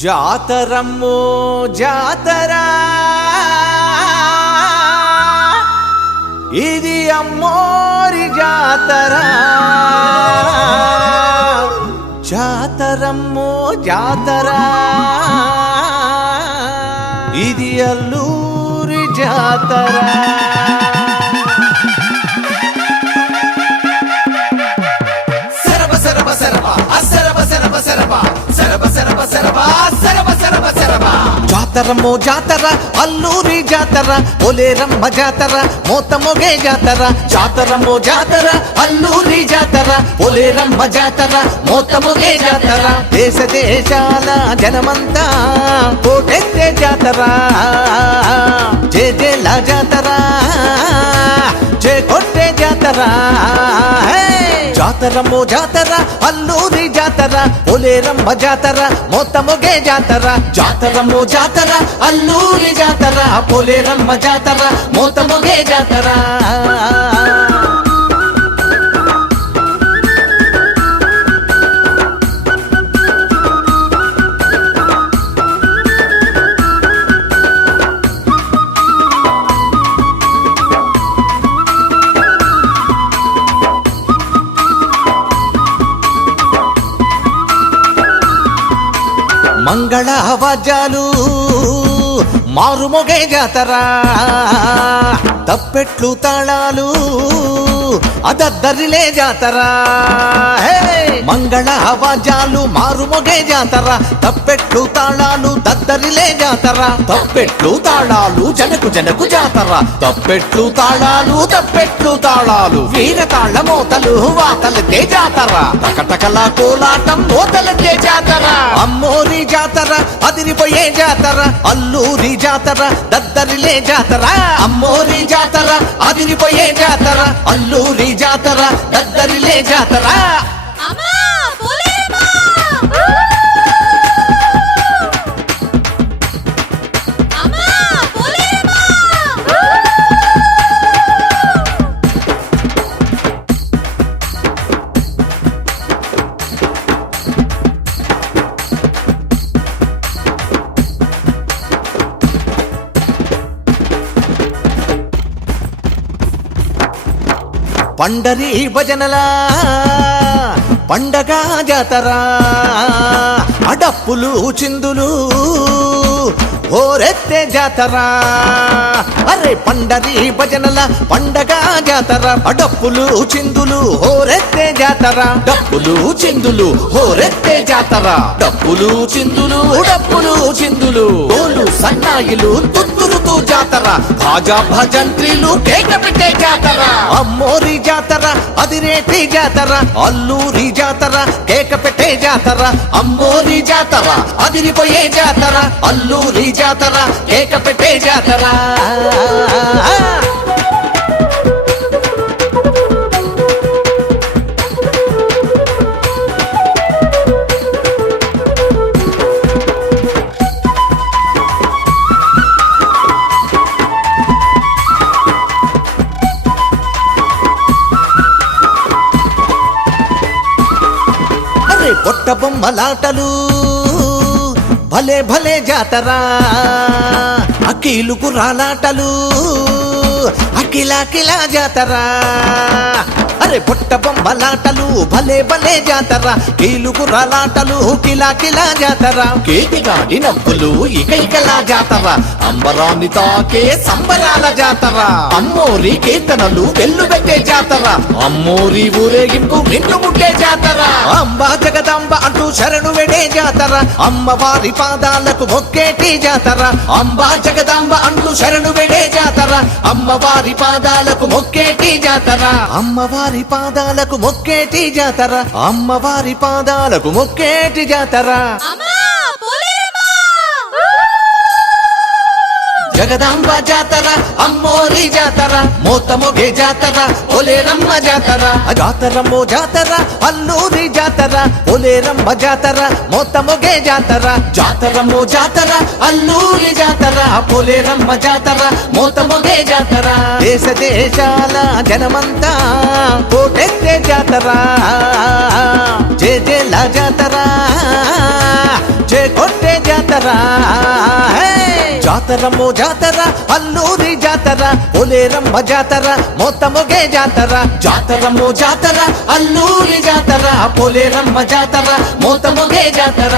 జాతరమ్మో జాతరా. ఇది అమ్మోరి జాతరా. జాతరమ్మో జాతరా. ఇది అల్లూరి జాతరా. జాతరమ్మో జాతర అల్లూరి జాతర ఒలేరమ్మ జాతర మోత మొగే జాతర. జాతరమ్మో జాతర అల్లూరి జాతర ఒలేరమ్మ జాతర మోత మొగే జాతర. దేశ దేశాల జనమంతా కోటెత్తే జాతర. జే జేల జాతర జే కొట్టే జాతర. హే! జాతరమ్మో జాతర అల్లూరి జాతర ఒలేరమ్మ జాతర మొత్తముగే జాతర. జాతరమ్మో జాతర అల్లూరి జాతర పొలేరమ్మ జాతర మొత్తముగే జాతర. మంగళ వాద్యాలు మారుమొగే జాతర తప్పెట్లు తాళాలు అదద్దరిలే జాతర హే! మంగళ వాద్యాలు మారుమొగే జాతర. తప్పెట్లు తాళాలు దద్దరిలే జాతర. తప్పెట్లు తాళాలు జనకు జనకు జాతర. తప్పెట్లు తాళాలు తప్పెట్లు తాళాలు. వీర తాళ మోతలు వాతలతే జాతర. తకటకల కోలాటం మోతలతే జాతర. అమ్మోరి జాతర అదిరిపోయే జాతర. అల్లూరి జాతర దద్దరిలే జాతర. అమ్మోరి జాతర అదిరిపోయే జాతర. అల్లూరి జాతర దద్దరిలే జాతర. పండరి భజనలా పండగ జాతర అడప్పులు చిందులు ఓరెత్తే జాతర. అరే పండరి భజనల పండగ జాతర అడప్పులు చిందులు ఓరెత్తే జాతర. డప్పులు చిందులు ఓరెత్తే జాతర. డప్పులు చిందులు డప్పులు చిందులు ఓలు సన్నాయిలు తుత్తులు తుత్తురుతూ జాతర. భాజా భజంత్రిలు కేక పెట్టే జాతర. అమ్మోరి జాతర అదిరేటి జాతర అల్లూరి జాతర కేక పెట్టే జాతర. అమ్మోరి జాతర అదిరిపోయే జాతర అల్లూరి జాతర కేక పెట్టే జాతర. అరే పొట్ట బొమ్మలాటలు. భలే భలే జాతరా. అకీలుకు రాలాటలు. కిలా కిలా జాతరా. అరే పొట్ట బొమ్మలాటలు భలే భలే జాతరా. కీలుకు రాలాటలు కిలాకిలా జాతర. కేతిగాడి నవ్వులు ఇకైకలా జాతరా. అంబరాన్ని తాకే సంబరాల జాతరా. అమ్మోరి కీర్తనలు వెల్లు పెట్టే జాతరా. అమ్మోరి ఊరేగింపు మిన్ను ముట్టే జాతరా. అంబ జగదంబ అంటూ శరణు వెడే జాతర. అమ్మవారి పాదాలకు మొక్కేటి జాతర. అంబ జగదంబ అంటూ శరణు వెడే జాతర. అమ్మవారి పాదాలకు మొక్కేటి జాతర. అమ్మవారి పాదాలకు మొక్కేటి జాతర. అమ్మవారి పాదాలకు మొక్కేటి జాతర. జగదాంబ జాతర. జాతర మోతమొగే జాతర ఒలేరమ్మ జాతర. జాతరమ్మో జాతర అల్లూరి జాతర ఒలేరమ్మ జాతర మోతమొగే జాతర. జాతరమ్మో జాతర అల్లూరి జాతర పొలేరమ్మ జాతర మోతమొగే జాతర. దేశ దేశాల జనమంతా కోటెత్తే జాతర. జే జేల జాతర జే కొట్టే జాతర. జాతరమ్మో జాతర అల్లూరి జాతర ఒలేరమ్మ జాతర మొత్తముగే జాతర. జాతరమ్మో జాతర అల్లూరి జాతర పోలేరమ్మ జాతర మొత్తముగే జాతర.